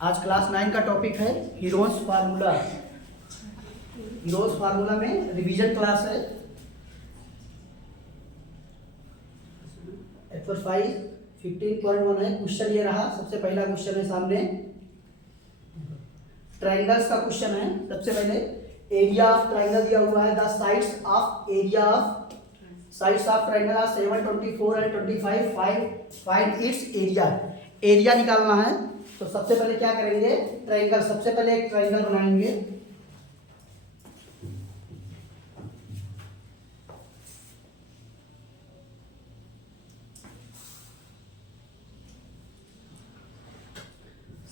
आज क्लास 9 का टॉपिक है हीरोज फार्मूला। हीरोज फार्मूला में रिवीजन क्लास है। एक्सरसाइज 15.1 है। क्वेश्चन ये रहा। सबसे पहला क्वेश्चन है सामने ट्रायंगल्स का क्वेश्चन है। सबसे पहले एरिया ऑफ ट्रायंगल दिया हुआ है। The sides of area of triangle are 7, 24 and 25। Find its area. Area निकालना है। तो सबसे पहले क्या करेंगे, ट्रायंगल। सबसे पहले एक ट्रायंगल बनाएंगे।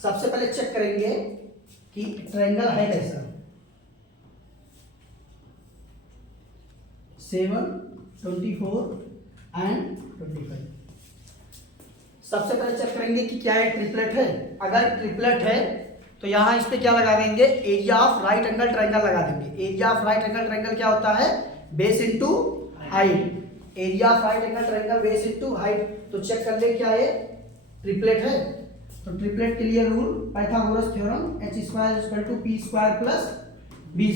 सबसे पहले चेक करेंगे कि ट्रायंगल है कैसा। 7, 24 एंड 25। सबसे पहले चेक करेंगे कि क्या ये ट्रिपलेट है। अगर ट्रिपलेट है तो यहाँ इस पे क्या लगा देंगे, area of right angle triangle लगा देंगे। Area of right angle triangle क्या होता है, base into height. Area of right angle triangle base into height. तो चेक कर ले क्या ये ट्रिपलेट है। तो ट्रिपलेट के लिए rule Pythagoras theorem, h² = p² + b²।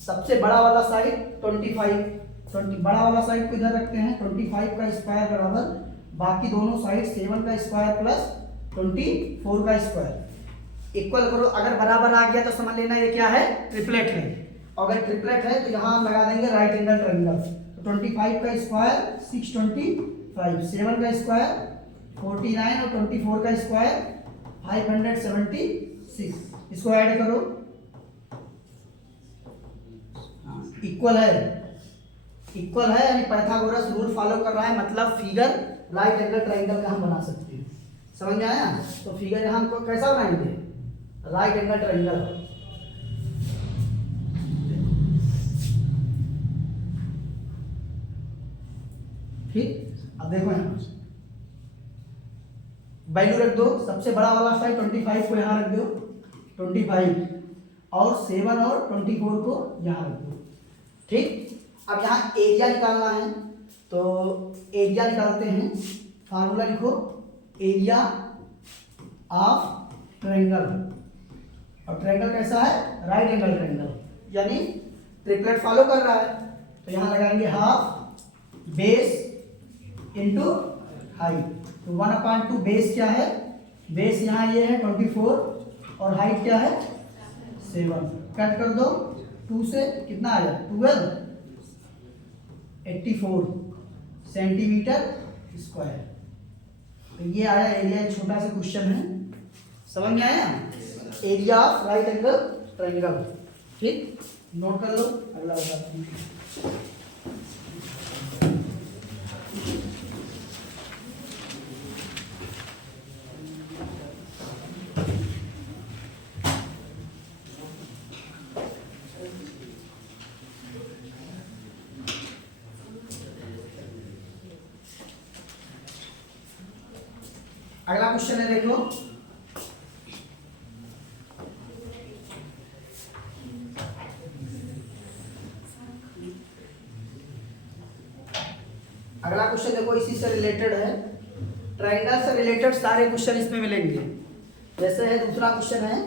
सबसे बड़ा वाला साइड 25, बड़ा वाला साइड को इधर रखते हैं। 25 का स्क्वायर बराबर बाकी दोनों साइड 7 का स्क्वायर प्लस 24 का स्क्वायर इक्वल करो। अगर बराबर आ गया तो समझ लेना ये क्या है, ट्रिपलेट है। अगर ट्रिपलेट है तो यहाँ हम लगा देंगे राइट एंगल ट्रायंगल। तो 25 का स्क्वायर 625, 7 का स्क्वायर 49 और 24 का स्क्वायर 576। इसको ऐड करो, इक्वल है। इक्वल है यानी पाइथागोरस रूल फॉलो कर रहा है, मतलब फिगर राइट एंगल ट्रायंगल का हम बना सकते हैं। समझ में आया। तो फिगर हम को कैसा बनाएंगे, राइट एंगल ट्रायंगल। ठीक, अब देखो यहाँ वैल्यू रख दो। सबसे बड़ा वाला साइड 25 को यहाँ रख दो, 25 और 7 और 24 को यहाँ रख दो। ठीक, अब यहाँ एरिया निकालना है। तो एरिया निकालते हैं। फार्मूला लिखो, एरिया ऑफ ट्रायंगल। और ट्रायंगल कैसा है, राइट एंगल ट्रायंगल, यानी ट्रिपलेट फॉलो कर रहा है। तो यहाँ लगाएंगे हाफ बेस इनटू हाइट। तो 1/2 बेस क्या है, बेस यहाँ ये है 24 और हाइट क्या है 7। कट कर दो 2 से, कितना आया 12, 84 सेंटीमीटर स्क्वायर। तो ये आया एरिया। एक छोटा सा क्वेश्चन है, समझ में आया। Area of right angle triangle. ठीक, नोट कर लो। अगला बताते हैं। अगला क्वेश्चन है, देखो अगला क्वेश्चन देखो, इसी से रिलेटेड है। ट्रायंगल से रिलेटेड सारे क्वेश्चन इसमें मिलेंगे। जैसे है दूसरा क्वेश्चन है,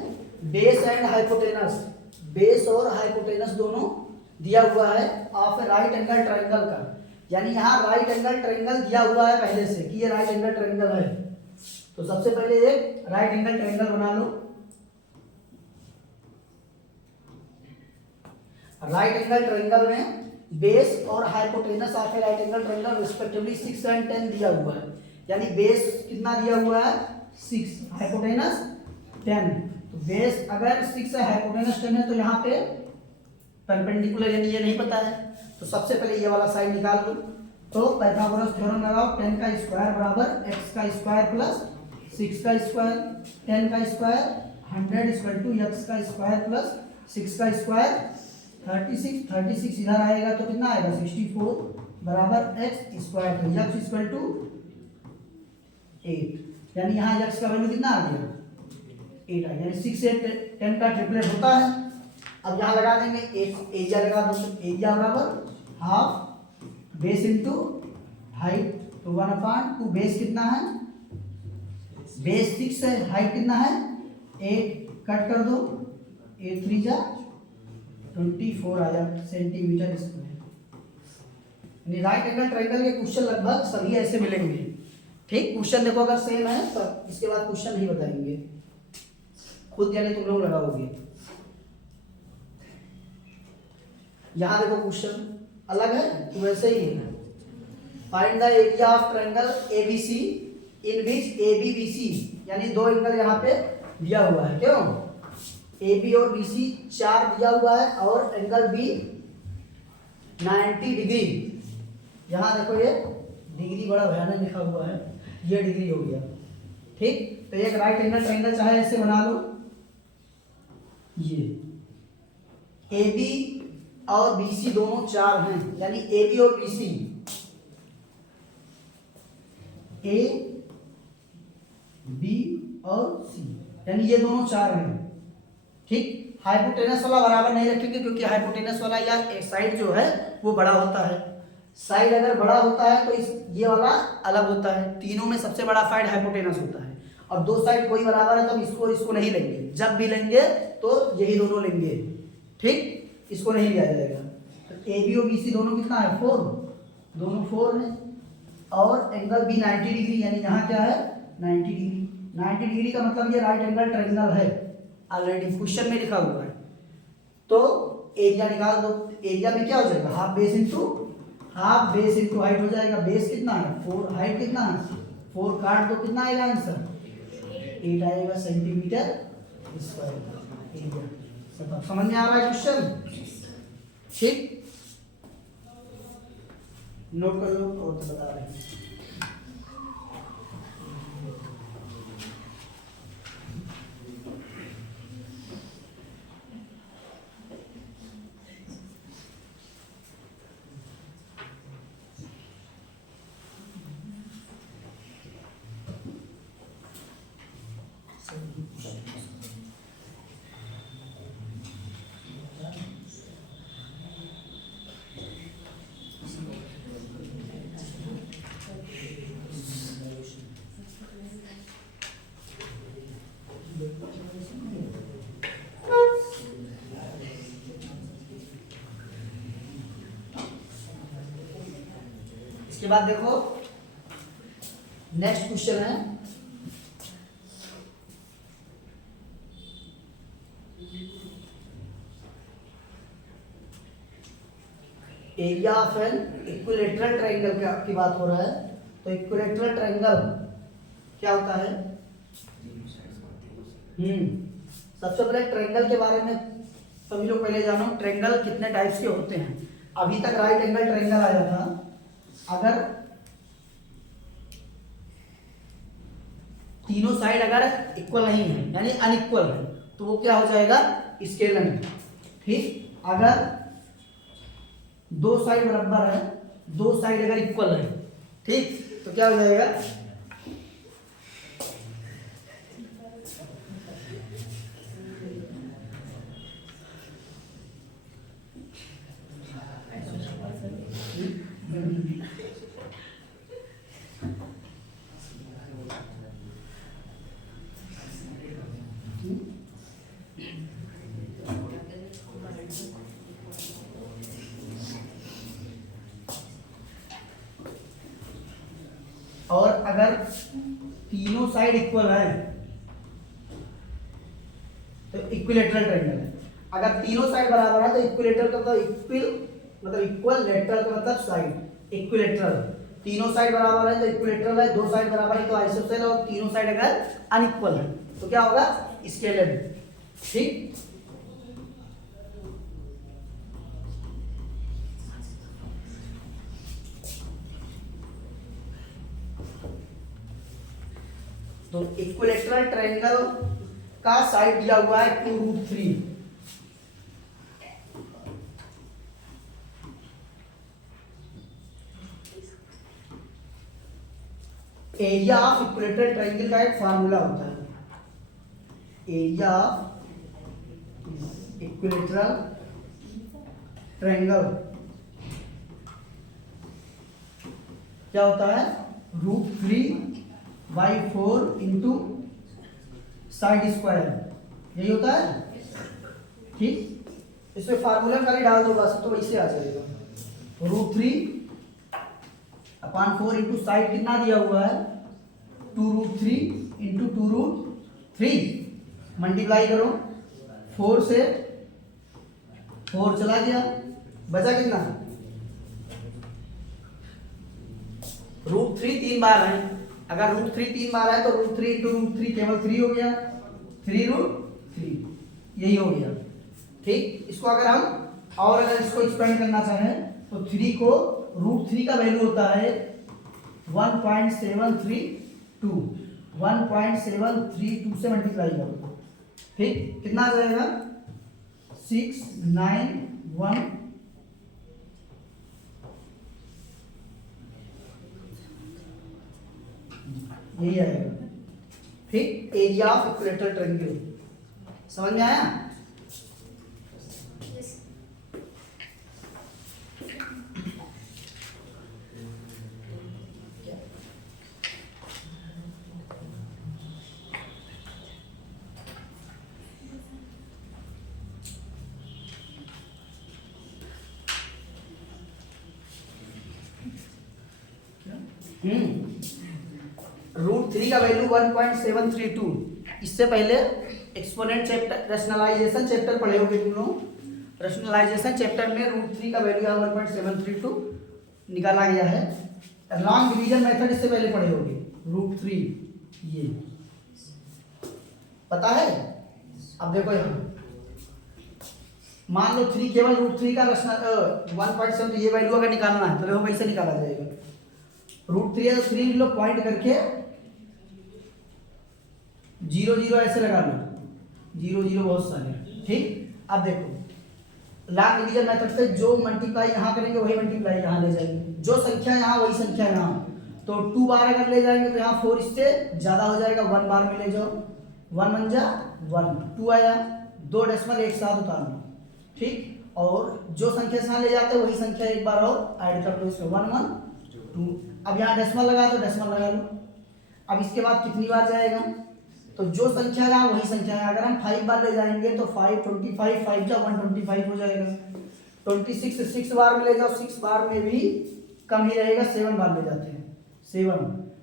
बेस एंड हाइपोटेनस। बेस और हाइपोटेनस दोनों दिया हुआ है of A right angle triangle का। यानी यहाँ राइट एंगल ट्रायंगल दिया हुआ है पहले से कि ये राइट एंगल ट्रायंगल है। तो सबसे पहले एक राइट एंगल ट्रायंगल बना लो। राइट एंगल ट्रायंगल में बेस और hypotenuse of A right angle triangle respectively 6 and 10 दिया हुआ है। यानी बेस कितना दिया हुआ है 6, हाइपोटेनस 10। तो बेस अगर 6 है, हाइपोटेनस 10 है, तो यहाँ पे परपेंडिकुलर यानी ये नहीं पता है। तो सबसे पहले ये वाला साइड निकाल लो। तो पाइथागोरस थ्योरम लगाओ, 10 का स्क्वायर बराबर x का स्क्वायर प्लस 6 का स्क्वायर। 10 का स्क्वायर 100 = x का स्क्वायर प्लस 6 का स्क्वायर 36 इधर आएगा तो कितना आएगा 64 बराबर x स्क्वायर। तो x = 8, यानी यहाँ x का वैल्यू कितना आ गया 8 आ गया। यानी 6 से 10 का ट्रिपलेट होता है। अब यहाँ लगा देंगे एरिया लगा दो। एरिया बराबर हाफ बेस इनटू हाइट। तो 1/2 बेस कितना है, बेस 6 है, हाइट कितना है 8 कट कर दो, 8 3 जा 24 आया सेंटीमीटर स्क्वायर। यानी राइट एंगल ट्रायंगल के क्वेश्चन लगभग सभी ऐसे मिलेंगे। ठीक, क्वेश्चन देखो अगर सेम है तो इसके बाद क्वेश्चन नहीं बताएंगे, खुद यानी तुम लोग लगाओगे। यहां देखो क्वेश्चन अलग है तो वैसे ही है। Find the area of triangle ABC in which AB BC, यानी दो एंगल यहाँ पे दिया हुआ है, क्यों AB और BC 4 दिया हुआ है और एंगल B 90 डिग्री। यहाँ देखो ये डिग्री बड़ा भयानक लिखा हुआ है, ये डिग्री हो गया। ठीक, तो एक राइट एंगल ट्रायंगल चाहे ऐसे बना लो, ये AB और BC दोनों 4 हैं, यानी AB और BC A B और C, यानी ये दोनों 4 हैं। ठीक, हाइपोटेनस वाला बराबर नहीं रखेंगे क्योंकि हाइपोटेनस वाला या साइड जो है वो बड़ा होता है। साइड अगर बड़ा होता है तो इस ये वाला अलग होता है। तीनों में सबसे बड़ा साइड हाइपोटेनस होता है और दो साइड कोई बराबर है तो हम इसको इसको नहीं लेंगे, जब भी लेंगे तो यही दोनों लेंगे। ठीक, इसको नहीं लिया जाएगा। तो AB और BC दोनों कितना है 4, दोनों 4 है और एंगल B 90 डिग्री, यानी यहाँ क्या है 90 डिग्री। 90 डिग्री का मतलब ये राइट एंगल ट्रायंगल है, ऑलरेडी क्वेश्चन में लिखा हुआ है। तो एरिया निकाल दो, एरिया में क्या हो जाएगा हाफ बेस इंटू हाइट हो जाएगा। बेस कितना है 4, हाइट कितना है 4, काट दो कितना आएगा आंसर 8 आएगा सेंटीमीटर स्क्वायर एरिया। सब समझ में आ रहा है क्वेश्चन? ठीक, नोट कर लो और तो बता रहे हैं। इसके बाद देखो नेक्स्ट क्वेश्चन है area of an equilateral triangle की बात हो रहा है। तो इक्विलेटरल ट्रायंगल क्या होता है? सबसे पहले ट्रायंगल के बारे में सभी लोग पहले जानो, ट्रायंगल कितने टाइप्स के होते हैं। अभी तक राइट एंगल ट्रायंगल आया था, अगर तीनों साइड अगर इक्वल नहीं है यानी अनइक्वल है तो वो क्या हो जाएगा स्केलन। ठीक, अगर दो साइड बराबर है, दो साइड अगर इक्वल है, ठीक, तो क्या हो जाएगा और अगर तीनों साइड इक्वल है तो इक्विलेटरल ट्रायंगल है। अगर तीनों साइड बराबर है तो इक्विलेटरल का मतलब इक्वल, लेटरल का मतलब साइड। इक्विलेटरल तीनों साइड बराबर है तो इक्विलेटरल है, दो साइड बराबर है तो आइसोसेल, और तीनों साइड अगर अनइक्वल है तो क्या होगा स्केलर। ठीक, तो इक्विलेटरल ट्रायंगल का साइड दिया हुआ है 2√3। एरिया ऑफ इक्विलेटरल ट्रायंगल का एक फार्मूला होता है, एरिया ऑफ इक्विलेटरल ट्रायंगल क्या होता है √3/4 इंटू साइड स्क्वायर। यही होता है, ठीक। इसमें फार्मूला खाली डाल दो बस, तो वैसे आ जाएगा। √3/4 इंटू साइड कितना दिया हुआ है 2√3 इंटू 2√3, मल्टीप्लाई करो 4 से 4 चला गया, बचा कितना √3 3 बार है। अगर √3 3 बार है तो √3 इंटू √3 केवल 3 हो गया, 3√3 यही हो गया, ठीक। इसको अगर हम और अगर इसको एक्सपेंड करना चाहें तो 3 को √3 का वैल्यू होता है 1.732, 1.732 से मल्टीप्लाई करो, ठीक। कितना आ जाएगा 691, यही आएगा, ठीक। एरिया ऑफ इक्वेटर ट्रायंगल समझ में आया। √3 का वैल्यू 1.732। इससे पहले एक्सपोनेंट चैप्टर रैशनलाइजेशन चैप्टर पढ़े होगे तुम लोग। रैशनलाइजेशन चैप्टर में √3 का वैल्यू 1.732 निकाला गया है। लॉन्ग डिवीजन मेथड इससे पहले पढ़े होगे। √3 ये पता है। अब देखो यहाँ मान लो 3 केवल √3 का रैशनल 1.7, ये वैल्यू अगर निकालना है तो देखो कैसे निकाला जाएगा। √3 है तो 3 लो पॉइंट करके 0 0 ऐसे लगा लो, 0 0 बहुत सारे, ठीक। अब देखो लॉन्ग डिवीजन मेथड से जो मल्टीप्लाई यहाँ करेंगे वही मल्टीप्लाई यहाँ ले जाएंगे, जो संख्या यहाँ वही संख्या यहाँ। तो 2 बार अगर ले जाएंगे तो यहाँ 4 इससे ज्यादा हो जाएगा, 1 बार में ले जाओ, 1 1 जा 1, 2 आया, 2 डेसिमल एक साथ उतारना, ठीक। और जो संख्या से यहाँ ले जाते हैं वही संख्या एक बार और ऐड कर दो इसमें, 1 1 2। अब यहाँ डेसिमल लगा तो डेसिमल लगा लो। अब इसके बाद कितनी बार जाएगा, तो जो संख्या है वही संख्या है। अगर हम 5 बार ले जाएंगे तो 5 25, 5 जा 125 हो जाएगा। 26 6 बार में ले जाओ, 6 बार में भी कम ही रहेगा, 7 बार ले जाते हैं 7।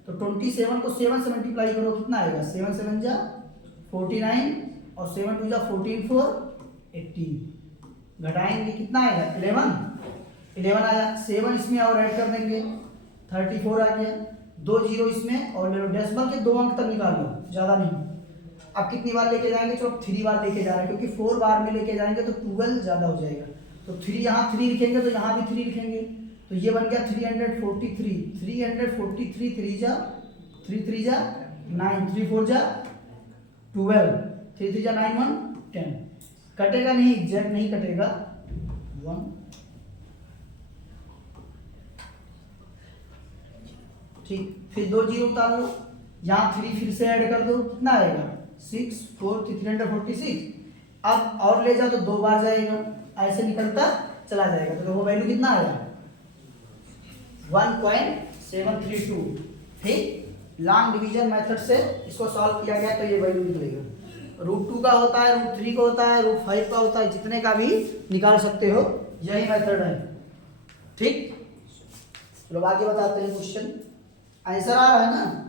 तो 27 को 7 से मल्टीप्लाई करो, कितना आएगा 7 7 जा 49 और 7 2 जा 14 4 18। घटाएंगे कितना आएगा 11 आया। 7 इसमें और ऐड कर देंगे 34 आ गया। 2 0 इसमें और ले लो, डेसिमल के 2 अंक तक निकाल लो, ज्यादा नहीं। अब कितनी बार लेके जाएंगे, चलो 3 बार लेके जा रहे हैं, क्योंकि 4 बार में लेके जाएंगे तो 12 ज्यादा हो जाएगा। तो 3 यहाँ 3 लिखेंगे तो यहाँ भी 3 लिखेंगे, तो ये बन गया 343। 343 3 जा 3 3 जा 9, 3 4 जा 12, 3 3 जा 9 1 10। कटेगा नहीं, एग्जैक्ट नहीं कटेगा 1, ठीक। फिर 2 0 उतार लो, यहाँ 3 फिर से ऐड कर दो, कितना आएगा 6 4 346। अब और ले जाओ तो 2 बार जाएगा, ऐसे निकलता चला जाएगा। तो वो वैल्यू कितना आएगा 1.732, ठीक। लॉन्ग डिवीजन मेथड से इसको सॉल्व किया गया तो ये वैल्यू निकलेगा। √2 का होता है, √3 का होता है, √5 का होता है, जितने का भी निकाल सकते हो, यही मेथड है, ठीक। चलो आगे बताते हैं क्वेश्चन। आंसर आ रहा है ना।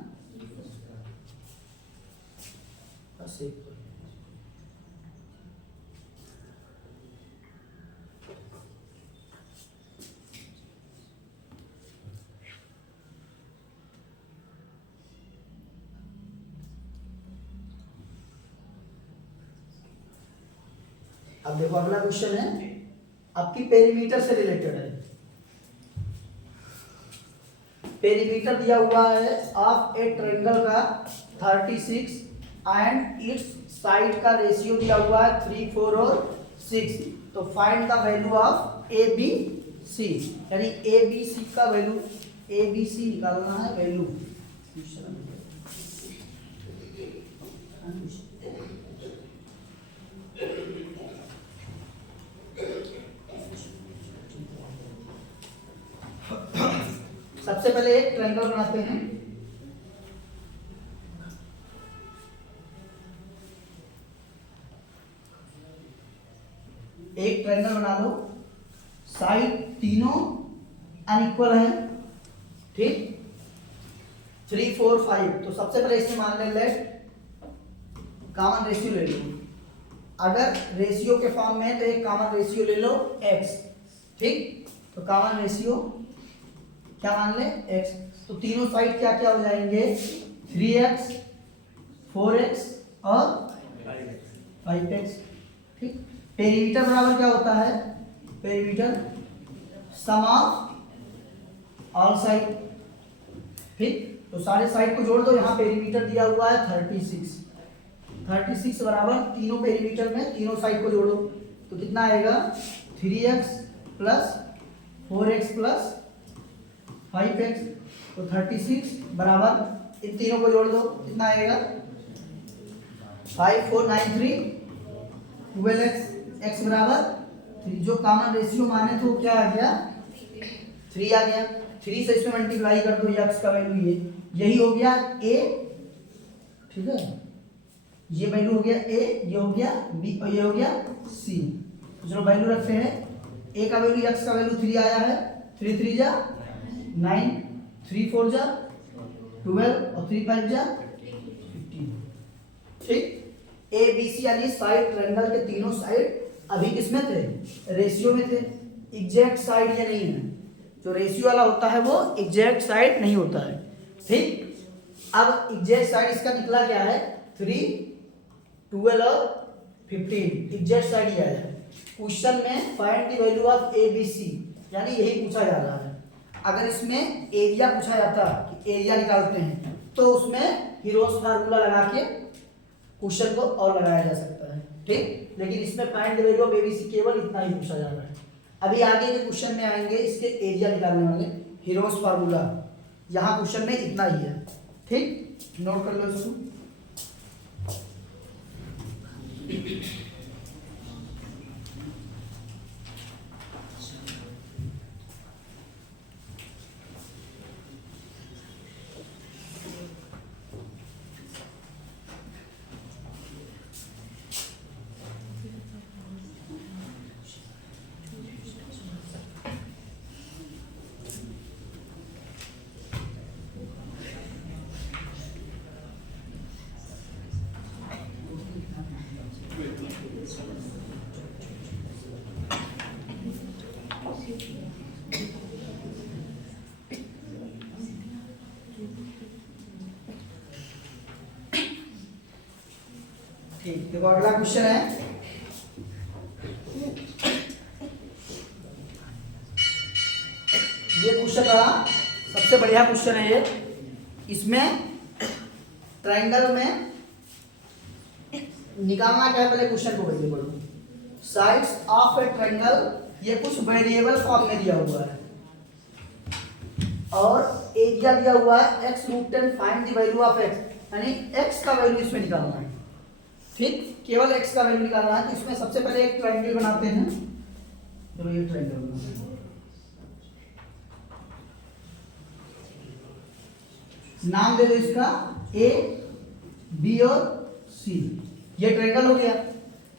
अब देखो अगला क्वेश्चन है आपकी पेरीमीटर से रिलेटेड है। पेरीमीटर दिया हुआ है ऑफ ए ट्रायंगल का 36 एंड इट्स साइड का रेशियो दिया हुआ है 3 4 और 6। तो find the value of A B C, यानी ए बी सी का वैल्यू, ए बी सी निकालना है वैल्यू। सबसे पहले एक ट्रायंगल बनाते हैं। ट्रायंगल बना लो, साइड तीनों अनइक्वल है, ठीक, 3 4 5। तो सबसे पहले इसमें मान ले लेट कॉमन रेशियो ले लो। अगर रेशियो के फॉर्म में है तो एक कॉमन रेशियो ले लो x, ठीक। तो कॉमन रेशियो क्या मान ले x। तो तीनों साइड क्या क्या हो जाएंगे 3x 4x और 5x, ठीक। पेरीमीटर बराबर क्या होता है, perimeter sum of all side, ठीक। तो सारे साइड को जोड़ दो, यहाँ पेरीमीटर दिया हुआ है 36 बराबर तीनों पेरीमीटर में तीनों साइड को जोड़ो तो कितना आएगा 3x plus 4x plus 5x। तो 36 बराबर इन तीनों को जोड़ दो कितना आएगा 5 4 9 3 12x, x बराबर 3। जो कॉमन रेशियो माने तो क्या आ गया 3 आ गया। 3 से इसमें मल्टीप्लाई कर दो, x का वैल्यू यही हो गया a, ठीक है। ये वैल्यू हो गया a, ये हो गया b और ये हो गया c। तो चलो वैल्यू रखते हैं। a का वैल्यू x का वैल्यू 3 आया है, 3 3 जा 9, 3 4 जा 12 और 3 5 जा 15, ठीक। a b c यानी साइड ट्रायंगल के तीनों साइड अभी किसमें थे, रेशियो में थे। एग्जैक्ट साइड ये नहीं है, जो रेशियो वाला होता है वो एग्जैक्ट साइड नहीं होता है, ठीक। अब एग्जैक्ट साइड इसका निकला क्या है 3 12 और 15, एग्जैक्ट साइड ये आया। क्वेश्चन में find the value of A B C, यानी यही पूछा जा रहा है। अगर इसमें एरिया पूछा जाता कि एरिया निकालते हैं तो उसमें हीरोस फार्मूला लगा के क्वेश्चन को और लगाया जा सकता है, ठीक। लेकिन इसमें find the value of A B C केवल इतना ही पूछा जा रहा है। अभी आगे के क्वेश्चन में आएंगे इसके एरिया निकालने वाले हीरोस फार्मूला, यहाँ क्वेश्चन में इतना ही है, ठीक। नोट कर लो इसको। ठीक, देखो अगला क्वेश्चन है, ये क्वेश्चन का सबसे बढ़िया क्वेश्चन है ये। इसमें ट्रायंगल में निकालना क्या है, पहले क्वेश्चन को पढ़िए पढ़ो। साइड्स ऑफ ए ट्रायंगल, ये कुछ वेरिएबल फॉर्म में दिया हुआ है और एरिया दिया हुआ है x√10, find the value of x, यानी x का वैल्यू इसमें निकालना है, ठीक। केवल x का वैल्यू निकालना है। तो इसमें सबसे पहले एक ट्रायंगल बनाते हैं। चलो ये ट्रायंगल बनाते हैं, नाम दे दो इसका a b और c। ये ट्रायंगल हो गया,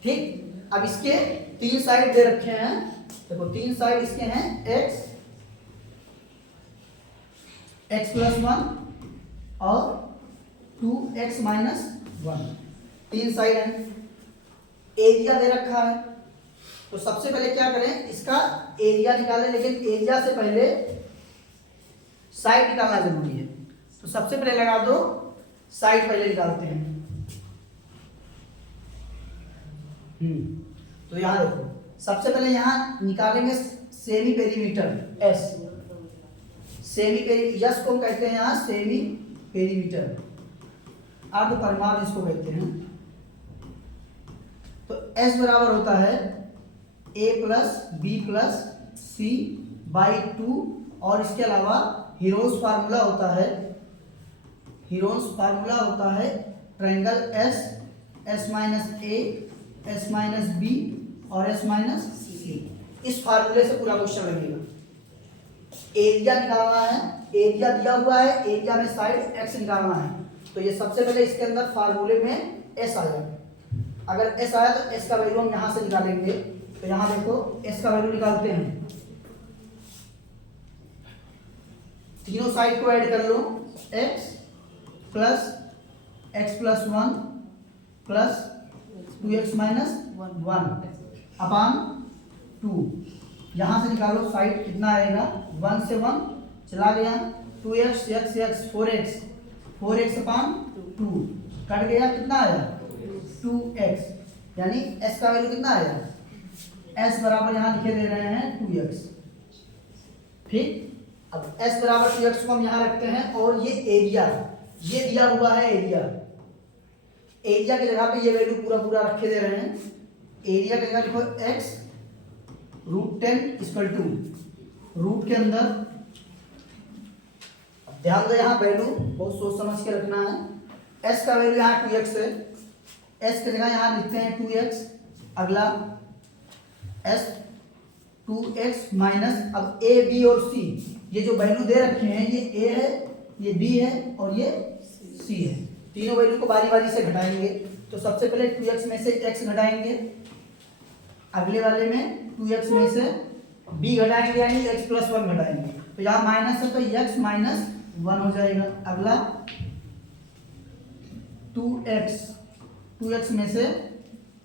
ठीक। अब इसके 3 साइड दे रखे हैं, देखो 3 साइड इसके हैं x प्लस 1 और 2x माइनस 1, 3 साइड है। एरिया दे रखा है, तो सबसे पहले क्या करें, इसका एरिया निकालें, लेकिन एरिया से पहले साइड निकालना जरूरी है। तो सबसे पहले लगा दो साइड, पहले निकालते हैं। तो यहां देखो, सबसे पहले यहां निकालेंगे semi perimeter S. Semi perimeter yes को हम कहते हैं यहां सेमी पेरीमीटर, अर्ध परिमाप इसको कहते हैं। तो S बराबर होता है a plus B plus C by 2, और इसके अलावा हीरोस फार्मूला होता है, हीरोस फार्मूला होता है ट्रायंगल S, S माइनस ए, S माइनस बी और S माइनस सी। इस फार्मूले से पूरा क्वेश्चन लगेगा। एरिया निकालना है, एरिया दिया हुआ है, एरिया में साइड x निकालना है। तो ये सबसे पहले इसके अंदर फार्मूले में s आएगा। अगर s आया तो s का वैल्यू हम यहाँ से निकालेंगे, तो यहाँ देखो s का वैल्यू निकालते हैं, तीनों साइड को ऐड कर लो, x plus 1 plus 2x minus 1 अपान 2। यहाँ से निकालो साइड कितना आएगा, 1 से 1 चला गया, 2x x 4x अपान 2 कट गया, कितना आया 2x, यानी s का वैल्यू कितना आया, s बराबर यहाँ लिखे दे रहे हैं 2x। ठीक, अब s बराबर 2x को हम यहाँ रखते हैं और ये एरिया, ये दिया हुआ है एरिया, एरिया की जगह पे ये वैल्यू पूरा रखे दे रहे हैं, एरिया की जगह लिखो x √10 इक्वल टू रूट के अंदर, ध्यान दो यहाँ वैल्यू बहुत सोच समझ के रखना है, s का वैल्यू यहाँ 2x है, s की जगह यहाँ लिखते हैं 2x, अगला s 2x माइनस, अब a b और c ये जो वैल्यू दे रखे हैं, ये a है, ये b है और ये c है, तीनों वैल्यू को बारी बारी से घटाएंगे। तो सबसे पहले 2x में से x घटाएंगे, अगले वाले में 2x में से b घटाएंगे, यानी x प्लस 1 घटाएंगे, तो यहाँ माइनस है तो x माइनस 1 हो जाएगा। अगला 2x में से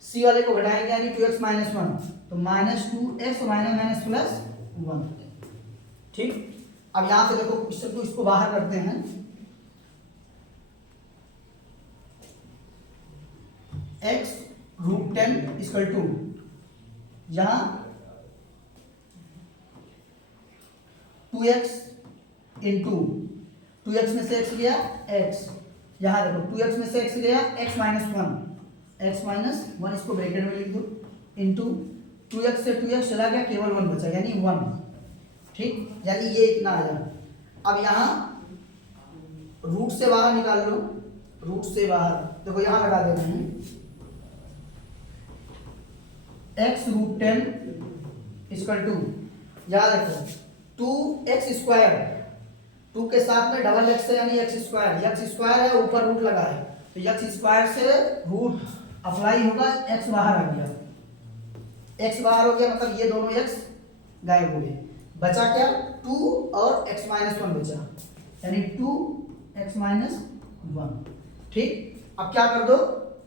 c वाले को घटाएंगे, यानी 2x माइनस 1, तो माइनस 2x माइनस प्लस 1। ठीक, अब यहाँ से देखो क्वेश्चन को, इसको बाहर करते हैं, x √10 इक्वल टू, यहाँ 2x इंटू 2x में से x गया x, यहाँ देखो 2x में से x गया x माइनस 1, इसको ब्रैकेट में लिख दो, इंटू 2x से 2x चला गया, केवल 1 बचा, यानी 1। ठीक, यानी ये इतना आया। अब यहाँ रूट से बाहर निकाल लो, रूट से बाहर देखो यहाँ लगा दे रहे हैं, x √10 इक्वल टू, याद रखो 2x स्क्वायर, 2 के साथ में डबल x है, यानी x स्क्वायर है, ऊपर रूट लगा है, तो x स्क्वायर से रूट अप्लाई होगा, x बाहर आ गया, x बाहर हो गया, मतलब ये दोनों x गायब हो गए, बचा क्या 2 और x माइनस 1 बचा, यानी 2x माइनस 1। ठीक, अब क्या कर दो,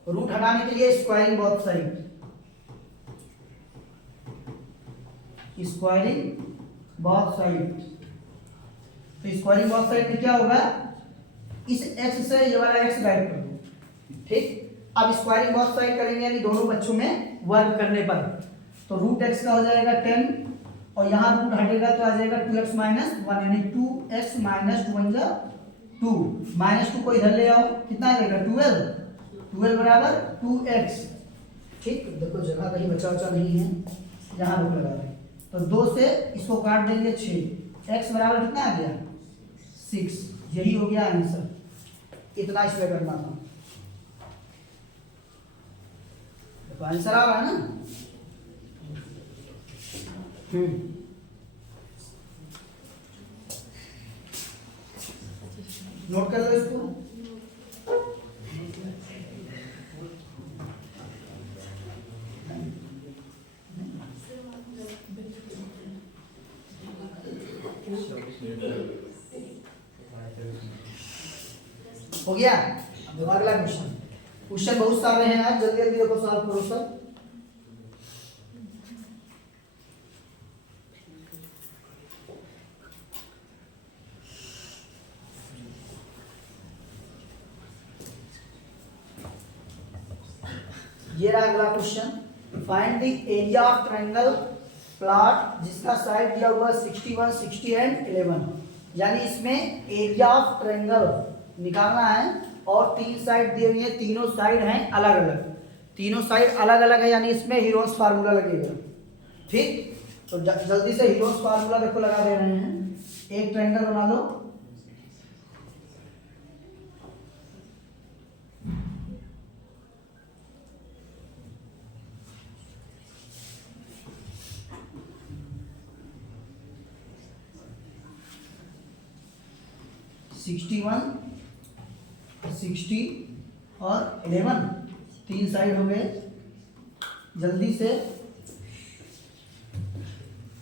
रूट हटाने के लिए स्क्वायरिंग बोथ साइड, तो स्क्वायरिंग बोथ साइड में क्या होगा, इस x से ये वाला x गायब कर दो। ठीक, अब स्क्वायरिंग बोथ साइड करेंगे, यानी दोनों बच्चों में वर्क करने पर, तो √x का हो जाएगा 10 और यहाँ रूट हटेगा तो आ जाएगा 2x माइनस 1, यानी 2x माइनस 2 -2 को इधर ले आओ, कितना आ जाएगा 12 बराबर 2x। ठीक, देखो जगह कहीं बचा नहीं है, यहाँ रुक लगा रहे हैं, तो 2 से इसको काट देंगे 6, x बराबर कितना आ गया 6, यही हो गया आंसर, इतना इसमें करना था। देखो आंसर आ रहा है ना। नोट कर लो इसको। हो गया। अब देखो अगला क्वेश्चन बहुत सारे हैं यार, जल्दी जल्दी देखो सॉल्व करो सब। ये रहा अगला question, find the area of triangle plot जिसका साइड दिया हुआ 61, 60 एंड 11, यानी इसमें एरिया ऑफ ट्रायंगल निकालना है और 3 साइड दिए हुए हैं, तीनों साइड हैं अलग अलग, तीनों साइड अलग अलग है, यानी इसमें हीरोस फार्मूला लगेगा। ठीक, तो जल्दी से हीरोस फार्मूला देखो लगा दे रहे हैं। एक ट्रायंगल बना लो, (61, 60 और 11, 3 साइड हो गए। जल्दी से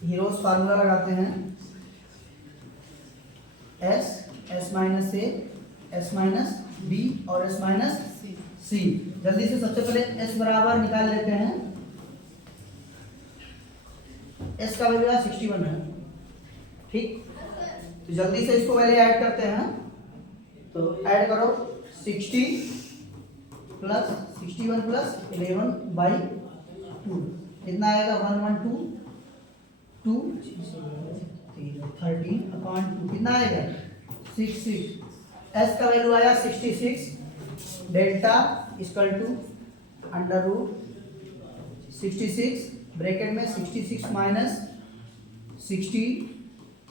हीरोज फार्मूला लगाते हैं, एस माइनस ए, एस माइनस बी और एस माइनस सी। जल्दी से सबसे पहले एस बराबर निकाल लेते हैं। एस का वैल्यू 61 है, ठीक। तो जल्दी से इसको पहले ऐड करते हैं। तो ऐड करो 60 प्लस 61 प्लस 11/2 कितना आएगा 112 2 13/2 कितना आएगा 66। एस का वैल्यू आया 66। Delta equal to under root 66 bracket में 66 माइनस 60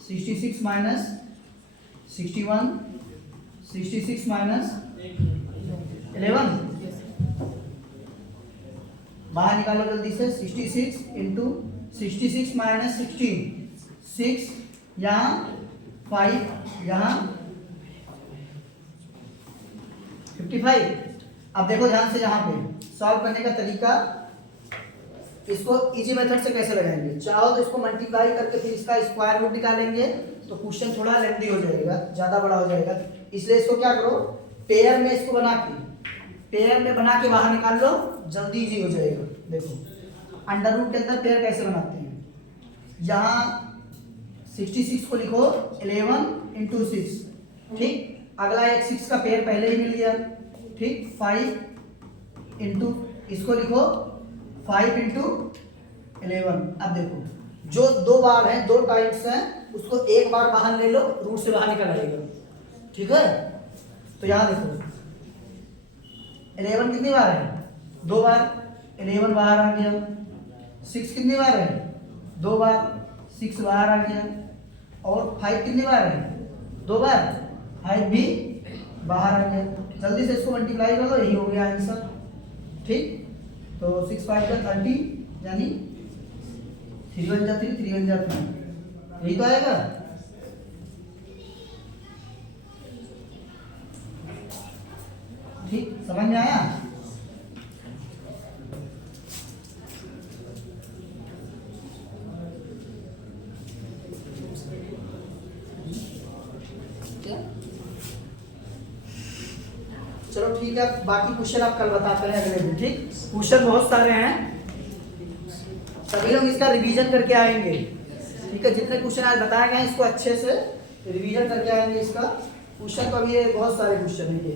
66 माइनस 61 66 माइनस 11 बाहर निकालो जल्दी से। 66 इंटू 66 माइनस 16 6 यहाँ 5 यहाँ 55। अब देखो ध्यान से यहाँ पे सॉल्व करने का तरीका, इसको इजी मेथड से कैसे लगाएंगे। चाहो तो इसको मल्टीप्लाई करके फिर इसका स्क्वायर रूट निकालेंगे तो क्वेश्चन थोड़ा लेंथी हो जाएगा, ज़्यादा बड़ा हो जाएगा। इसलिए इसको क्या करो, पेयर में इसको बना के बाहर निकाल लो, जल्दी इजी हो जाएगा। देखो अंडर रूट के अंदर पेयर कैसे बनाते हैं। यहाँ 66 को लिखो 11 इंटू 6, ठीक। अगला एक 6 का पेयर पहले ही मिल गया, ठीक। 5 इंटू इसको लिखो 5 इंटू 11। अब देखो जो दो बार हैं, दो टाइम्स हैं, उसको एक बार बाहर ले लो, रूट से बाहर निकल आएगा, ठीक है। तो यहाँ देखो 11 कितनी बार है, दो बार, 11 बाहर आ गया। 6 कितनी बार है, दो बार, 6 बाहर आ गया। और 5 कितनी बार है, दो बार, 5 भी बाहर आ गया। जल्दी से इसको मल्टीप्लाई कर लो, यही हो गया आंसर, ठीक। तो 6 5 का 30 यानी 3 1 जा 3 3 1 जा 3, यही तो आएगा। ठीक, समझ में आया। चलो ठीक है, बाकी क्वेश्चन आप कल बताते हैं अगले दिन, ठीक। क्वेश्चन बहुत सारे हैं, सभी लोग इसका रिवीजन करके आएंगे, ठीक है। जितने क्वेश्चन आज बताए गए इसको अच्छे से रिवीजन करके आएंगे। इसका क्वेश्चन तो अभी बहुत सारे क्वेश्चन है ये।